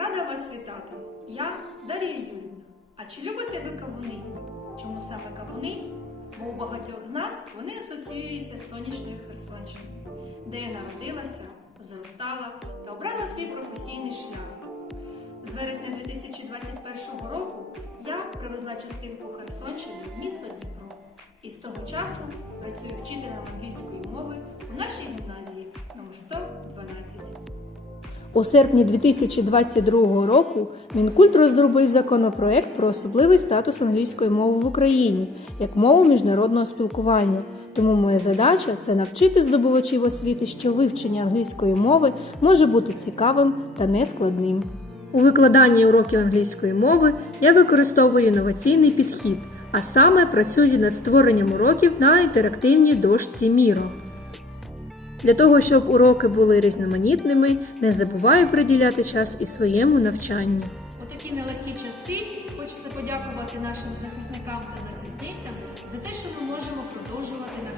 Рада вас вітати. Я Дар'я Юрівна. А чи любите ви кавуни? Чому саме кавуни? Бо у багатьох з нас вони асоціюються з сонячною Херсонщиною, де я народилася, зростала та обрала свій професійний шлях. З вересня 2021 року я привезла частинку Херсонщини в місто Дніпро. І з того часу працюю вчителем англійської мови у нашій У серпні 2022 року Мінкульт розробив законопроект про особливий статус англійської мови в Україні як мову міжнародного спілкування. Тому моя задача це навчити здобувачів освіти, що вивчення англійської мови може бути цікавим та нескладним. У викладанні уроків англійської мови я використовую інноваційний підхід, а саме працюю над створенням уроків на інтерактивній дошці Міро. Для того, щоб уроки були різноманітними, не забуваю приділяти час і своєму навчанню. У такі нелегкі часи хочеться подякувати нашим захисникам та захисницям за те, що ми можемо продовжувати.